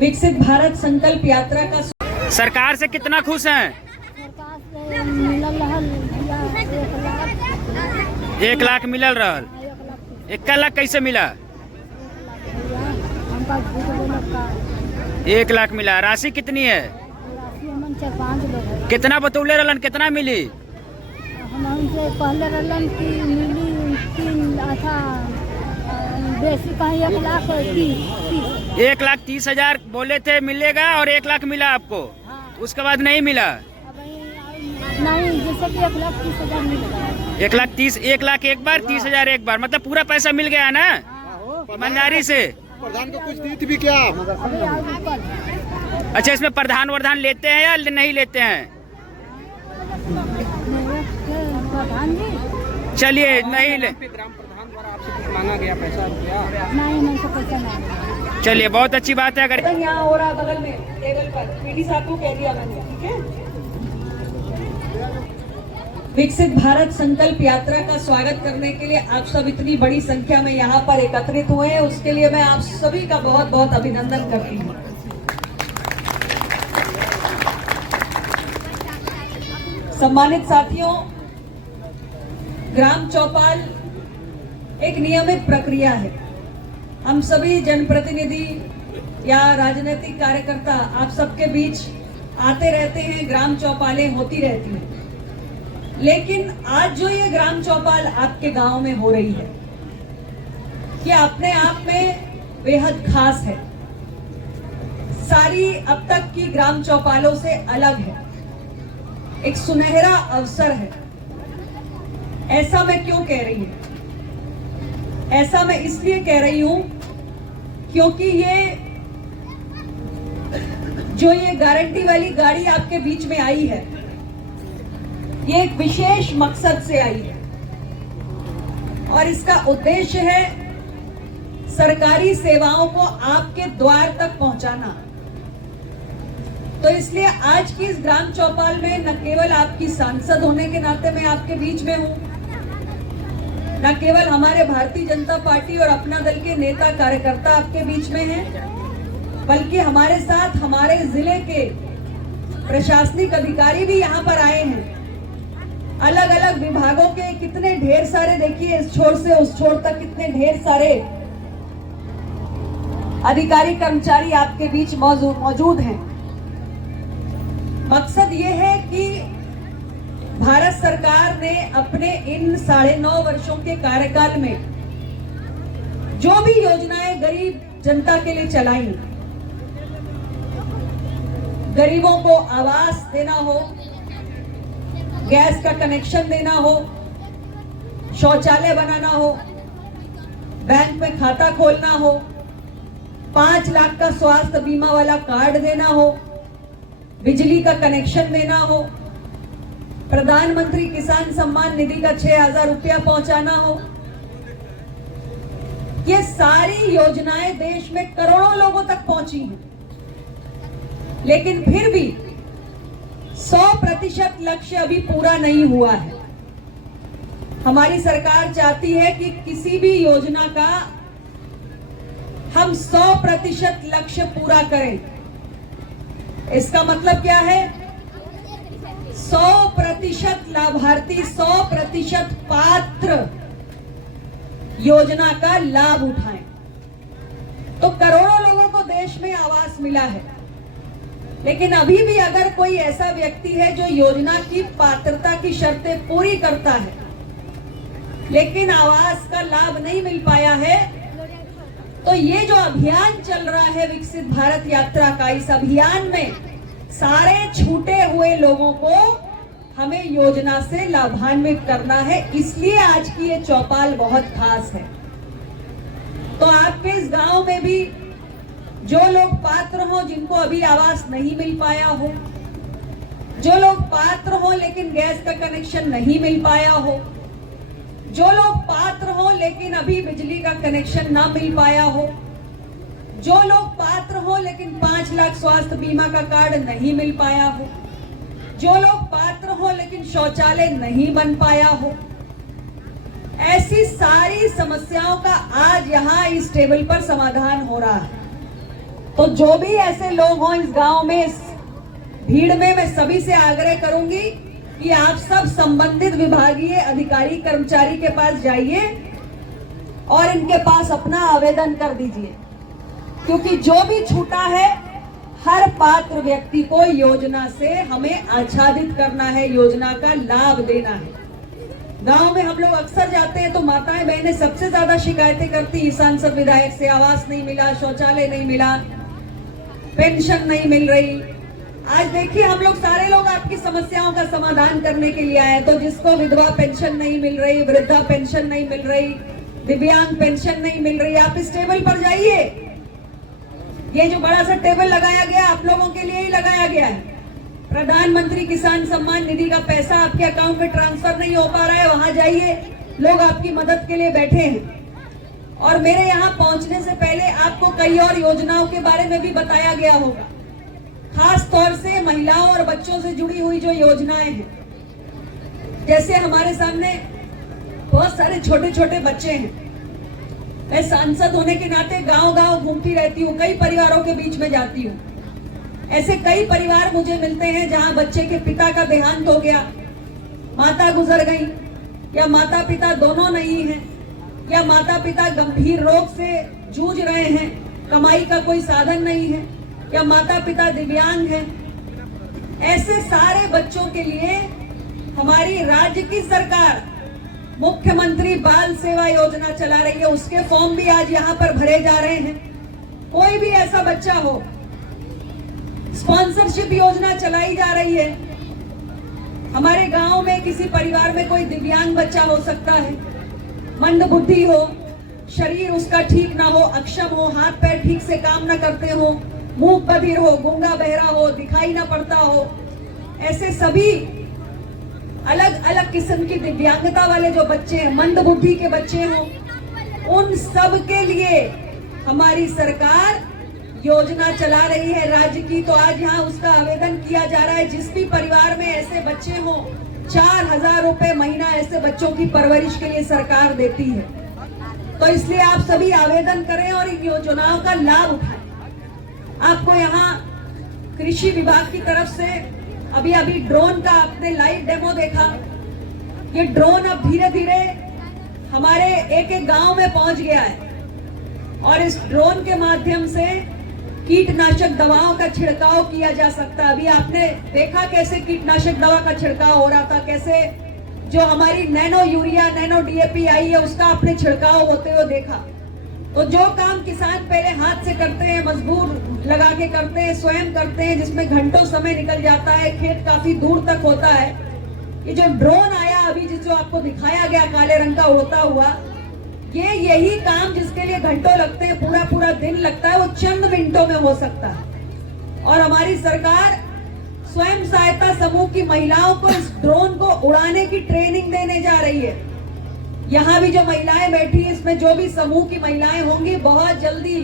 विकसित भारत संकल्प यात्रा का। सरकार से कितना खुश हैं? सरकार से मिलल रहल भैया 1 लाख मिलल रहल। 1 लाख कैसे मिला? 1 लाख मिला। राशि कितनी है? हमन 4-5 लोग है। कितना बतौले रहलन, कितना मिली? हमसे पहले रहलन की मिली 3 अच्छा बेसी कहीं 1 लाख 30। 1,30,000 बोले थे मिलेगा और 1 लाख मिला आपको। उसके बाद नहीं मिला। नहीं, जैसे कि 1,30,000 मिलेगा। 1 लाख एक बार, 30,000 एक बार, मतलब पूरा पैसा मिल गया ना ईमानदारी से। प्रधान को कुछ दी भी क्या? अच्छा, इसमें प्रधान वर्धान लेते हैं या नहीं लेते हैं? प्रधान जी चलिए नहीं ले, ग्राम प्रधान द्वारा आपसे कुछ मांगा गया पैसा रुपया? नहीं से पैसा नहीं। चलिए बहुत अच्छी बात है। अगर यहाँ हो रहा बगल में टेबल पर पीडी साहब को कह दिया मैंने, ठीक है। विकसित भारत संकल्प यात्रा का स्वागत करने के लिए आप सब इतनी बड़ी संख्या में यहाँ पर एकत्रित हुए हैं, उसके लिए मैं आप सभी का बहुत बहुत अभिनंदन करती हूँ। सम्मानित साथियों, ग्राम चौपाल एक नियमित प्रक्रिया है। हम सभी जनप्रतिनिधि या राजनीतिक कार्यकर्ता आप सबके बीच आते रहते हैं, ग्राम चौपालें होती रहती हैं। लेकिन आज जो ये ग्राम चौपाल आपके गांव में हो रही है, ये अपने आप में बेहद खास है। सारी अब तक की ग्राम चौपालों से अलग है, एक सुनहरा अवसर है। ऐसा मैं क्यों कह रही हूं? ऐसा मैं इसलिए कह रही हूं क्योंकि ये गारंटी वाली गाड़ी आपके बीच में आई है, ये एक विशेष मकसद से आई है और इसका उद्देश्य है सरकारी सेवाओं को आपके द्वार तक पहुंचाना। तो इसलिए आज की इस ग्राम चौपाल में न केवल आपकी सांसद होने के नाते मैं आपके बीच में हूं, न केवल हमारे भारतीय जनता पार्टी और अपना दल के नेता कार्यकर्ता आपके बीच में हैं, बल्कि हमारे साथ हमारे जिले के प्रशासनिक अधिकारी भी यहाँ पर आए हैं। अलग अलग विभागों के कितने ढेर सारे, देखिए इस छोर से उस छोर तक कितने ढेर सारे अधिकारी कर्मचारी आपके बीच मौजूद हैं। मकसद ये है कि भारत सरकार ने अपने इन 9.5 वर्षों के कार्यकाल में जो भी योजनाएं गरीब जनता के लिए चलाई, गरीबों को आवास देना हो, गैस का कनेक्शन देना हो, शौचालय बनाना हो, बैंक में खाता खोलना हो, 5 लाख का स्वास्थ्य बीमा वाला कार्ड देना हो, बिजली का कनेक्शन देना हो, प्रधानमंत्री किसान सम्मान निधि का 6,000 रुपया पहुंचाना हो, ये सारी योजनाएं देश में करोड़ों लोगों तक पहुंची हैं। लेकिन फिर भी 100% लक्ष्य अभी पूरा नहीं हुआ है। हमारी सरकार चाहती है कि किसी भी योजना का हम 100% लक्ष्य पूरा करें। इसका मतलब क्या है? 100% लाभार्थी, 100% पात्र योजना का लाभ उठाएं। तो करोड़ों लोगों को देश में आवास मिला है, लेकिन अभी भी अगर कोई ऐसा व्यक्ति है जो योजना की पात्रता की शर्तें पूरी करता है लेकिन आवास का लाभ नहीं मिल पाया है, तो ये जो अभियान चल रहा है विकसित भारत यात्रा का, इस अभियान में सारे छूटे हुए लोगों को हमें योजना से लाभान्वित करना है। इसलिए आज की ये चौपाल बहुत खास है। तो आपके इस गांव में भी जो लोग पात्र हो, जिनको अभी आवास नहीं मिल पाया हो, जो लोग पात्र हो लेकिन गैस का कनेक्शन नहीं मिल पाया हो, जो लोग पात्र हो लेकिन अभी बिजली का कनेक्शन ना मिल पाया हो, जो लोग पात्र हो लेकिन 5 लाख स्वास्थ्य बीमा का कार्ड नहीं मिल पाया हो, जो लोग पात्र हो लेकिन शौचालय नहीं बन पाया हो, ऐसी सारी समस्याओं का आज यहाँ इस टेबल पर समाधान हो रहा है। तो जो भी ऐसे लोग हों इस गांव में, इस भीड़ में, मैं सभी से आग्रह करूंगी कि आप सब संबंधित विभागीय अधिकारी कर्मचारी के पास जाइए और इनके पास अपना आवेदन कर दीजिए, क्योंकि जो भी छूटा है हर पात्र व्यक्ति को योजना से हमें आच्छादित करना है, योजना का लाभ देना है। गांव में हम लोग अक्सर जाते हैं तो माताएं बहनें सबसे ज्यादा शिकायतें करती, सांसद विधायक से आवास नहीं मिला, शौचालय नहीं मिला, पेंशन नहीं मिल रही। आज देखिए हम लोग सारे लोग आपकी समस्याओं का समाधान करने के लिए आए। तो जिसको विधवा पेंशन नहीं मिल रही, वृद्धा पेंशन नहीं मिल रही, दिव्यांग पेंशन नहीं मिल रही, आप इस टेबल पर जाइए। ये जो बड़ा सा टेबल लगाया गया आप लोगों के लिए ही लगाया गया है। प्रधानमंत्री किसान सम्मान निधि का पैसा आपके अकाउंट में ट्रांसफर नहीं हो पा रहा है, वहां जाइए, लोग आपकी मदद के लिए बैठे हैं। और मेरे यहाँ पहुंचने से पहले आपको कई और योजनाओं के बारे में भी बताया गया होगा, खास तौर से महिलाओं और बच्चों से जुड़ी हुई जो योजनाएं हैं। जैसे हमारे सामने बहुत सारे छोटे छोटे बच्चे हैं। मैं सांसद होने के नाते गांव गांव घूमती रहती हूँ, कई परिवारों के बीच में जाती हूँ। ऐसे कई परिवार मुझे मिलते हैं जहां बच्चे के पिता का देहांत हो गया, माता गुजर गई, या माता पिता दोनों नहीं हैं, या माता पिता गंभीर रोग से जूझ रहे हैं, कमाई का कोई साधन नहीं है, या माता पिता दिव्यांग हैं। ऐसे सारे बच्चों के लिए हमारी राज्य की सरकार मुख्यमंत्री बाल सेवा योजना चला रही है। उसके फॉर्म भी आज यहाँ पर भरे जा रहे हैं। कोई भी ऐसा बच्चा हो, स्पॉन्सरशिप योजना चलाई जा रही है। हमारे गांव में किसी परिवार में कोई दिव्यांग बच्चा हो सकता है, मंद बुद्धि हो, शरीर उसका ठीक ना हो, अक्षम हो, हाथ पैर ठीक से काम ना करते हो, मुंह बधिर हो, गूंगा बहरा हो, दिखाई ना पड़ता हो, ऐसे सभी अलग अलग किस्म की दिव्यांगता वाले जो बच्चे हैं, मंद बुद्धि के बच्चे हों, उन सब के लिए हमारी सरकार योजना चला रही है राज्य की। तो आज यहाँ उसका आवेदन किया जा रहा है। जिस भी परिवार में ऐसे बच्चे हों, 4,000 रुपए महीना ऐसे बच्चों की परवरिश के लिए सरकार देती है। तो इसलिए आप सभी आवेदन करें और इन योजनाओं का लाभ उठाएं। आपको यहाँ कृषि विभाग की तरफ से अभी ड्रोन का आपने लाइव डेमो देखा। ये ड्रोन अब धीरे धीरे हमारे एक एक गांव में पहुंच गया है और इस ड्रोन के माध्यम से कीटनाशक दवाओं का छिड़काव किया जा सकता है। अभी आपने देखा कैसे कीटनाशक दवा का छिड़काव हो रहा था, कैसे जो हमारी नैनो यूरिया, नैनो डीएपी आई है उसका आपने छिड़काव होते हुए देखा। तो जो काम किसान पहले हाथ से करते हैं, मजदूर लगा के करते हैं, स्वयं करते हैं, जिसमें घंटों समय निकल जाता है, खेत काफी दूर तक होता है, ये जो ड्रोन आया अभी जो आपको दिखाया गया काले रंग का उड़ता हुआ, ये यही काम जिसके लिए घंटों लगते हैं, पूरा पूरा दिन लगता है, वो चंद मिनटों में हो सकता है। और हमारी सरकार स्वयं सहायता समूह की महिलाओं को इस ड्रोन को उड़ाने की ट्रेनिंग देने जा रही है। यहाँ भी जो महिलाएं बैठी है, इसमें जो भी समूह की महिलाएं होंगी, बहुत जल्दी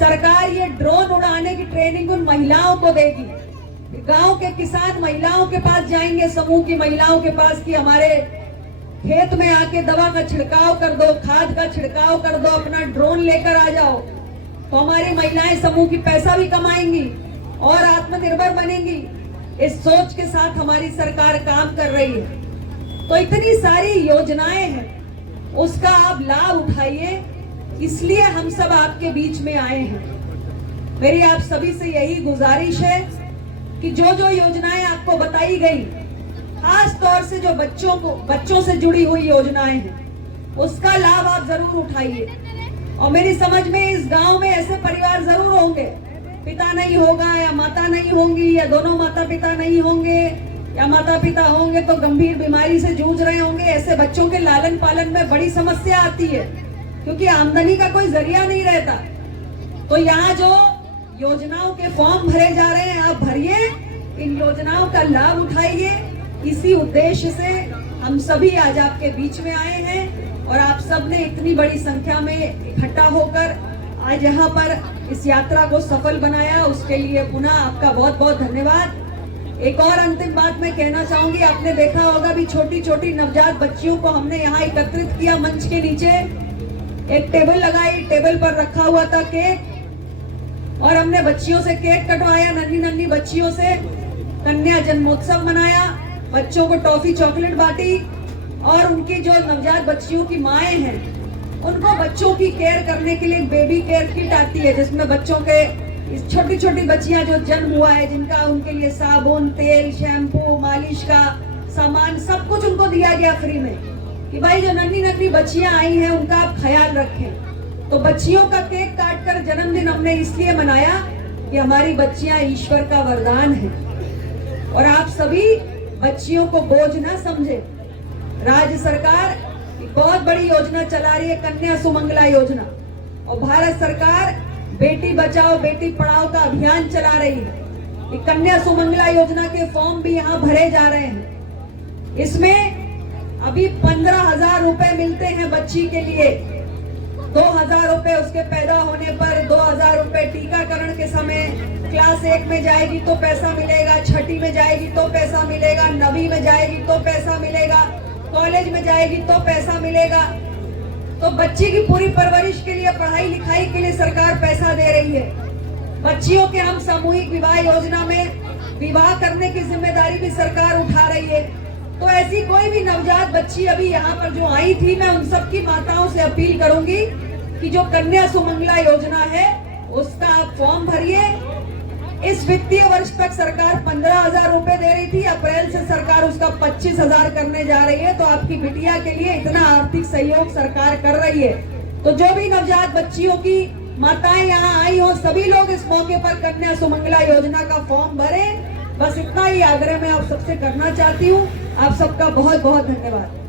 सरकार ये ड्रोन उड़ाने की ट्रेनिंग उन महिलाओं को देगी। गांव के किसान महिलाओं के पास जाएंगे, समूह की महिलाओं के पास, कि हमारे खेत में आके दवा का छिड़काव कर दो, खाद का छिड़काव कर दो, अपना ड्रोन लेकर आ जाओ। तो हमारी महिलाएं समूह की पैसा भी कमाएंगी और आत्मनिर्भर बनेंगी। इस सोच के साथ हमारी सरकार काम कर रही है। तो इतनी सारी योजनाएं हैं, उसका आप लाभ उठाइए। इसलिए हम सब आपके बीच में आए हैं। मेरी आप सभी से यही गुजारिश है कि जो जो योजनाएं आपको बताई गई, खास तौर से जो बच्चों से जुड़ी हुई योजनाएं हैं, उसका लाभ आप जरूर उठाइए। और मेरी समझ में इस गांव में ऐसे परिवार जरूर होंगे, पिता नहीं होगा या माता नहीं होंगी, या दोनों माता पिता नहीं होंगे, या माता पिता होंगे तो गंभीर बीमारी से जूझ रहे होंगे। ऐसे बच्चों के लालन पालन में बड़ी समस्या आती है, क्योंकि आमदनी का कोई जरिया नहीं रहता। तो यहाँ जो योजनाओं के फॉर्म भरे जा रहे हैं, आप भरिए, इन योजनाओं का लाभ उठाइए। इसी उद्देश्य से हम सभी आज आपके बीच में आए हैं और आप सब ने इतनी बड़ी संख्या में इकट्ठा होकर आज यहाँ पर इस यात्रा को सफल बनाया, उसके लिए पुनः आपका बहुत बहुत धन्यवाद। एक और अंतिम बात मैं कहना चाहूंगी, आपने देखा होगा भी छोटी छोटी नवजात बच्चियों को हमने यहाँ एकत्रित किया, मंच के नीचे एक टेबल लगाई, टेबल पर रखा हुआ था केक, और हमने बच्चियों से केक कटवाया, नन्ही नन्ही बच्चियों से कन्या जन्मोत्सव मनाया, बच्चों को टॉफी चॉकलेट बांटी और उनकी जो नवजात बच्चियों की माएं हैं उनको बच्चों की केयर करने के लिए एक बेबी केयर किट आती है, जिसमें बच्चों के छोटी छोटी बच्चियां जो जन्म हुआ है जिनका उनके लिए साबुन, तेल, शैम्पू, मालिश का सामान सब कुछ उनको दिया गया फ्री में कि भाई जो नन्ही नन्ही बच्चियां आई हैं उनका आप ख्याल रखें। तो बच्चियों का केक काटकर जन्मदिन हमने इसलिए मनाया कि हमारी बच्चियां ईश्वर का वरदान है और आप सभी बच्चियों को बोझ ना समझे। राज्य सरकार एक बहुत बड़ी योजना चला रही है, कन्या सुमंगला योजना, और भारत सरकार बेटी बचाओ बेटी पढ़ाओ का अभियान चला रही है। ये कन्या सुमंगला योजना के फॉर्म भी यहाँ भरे जा रहे हैं। इसमें अभी 15,000 रुपए मिलते हैं बच्ची के लिए, 2,000 रुपए उसके पैदा होने पर, 2,000 रुपए टीकाकरण के समय, क्लास 1 में जाएगी तो पैसा मिलेगा, छठी में जाएगी तो पैसा मिलेगा, 9वीं में जाएगी तो पैसा मिलेगा, कॉलेज में जाएगी तो पैसा मिलेगा। तो बच्ची की पूरी परवरिश के लिए, पढ़ाई लिखाई के लिए सरकार पैसा दे रही है। बच्चियों के हम सामूहिक विवाह योजना में विवाह करने की जिम्मेदारी भी सरकार उठा रही है। तो ऐसी कोई भी नवजात बच्ची अभी यहाँ पर जो आई थी, मैं उन सबकी माताओं से अपील करूंगी कि जो कन्या सुमंगला योजना है उसका आप फॉर्म भरिए। इस वित्तीय वर्ष तक सरकार 15,000 रुपए दे रही थी, अप्रैल से सरकार उसका 25,000 करने जा रही है। तो आपकी बिटिया के लिए इतना आर्थिक सहयोग सरकार कर रही है। तो जो भी नवजात बच्चियों की माताएं यहाँ आई हो, सभी लोग इस मौके पर कन्या सुमंगला योजना का फॉर्म भरें। बस इतना ही आग्रह मैं आप सबसे करना चाहती हूँ। आप सबका बहुत बहुत धन्यवाद।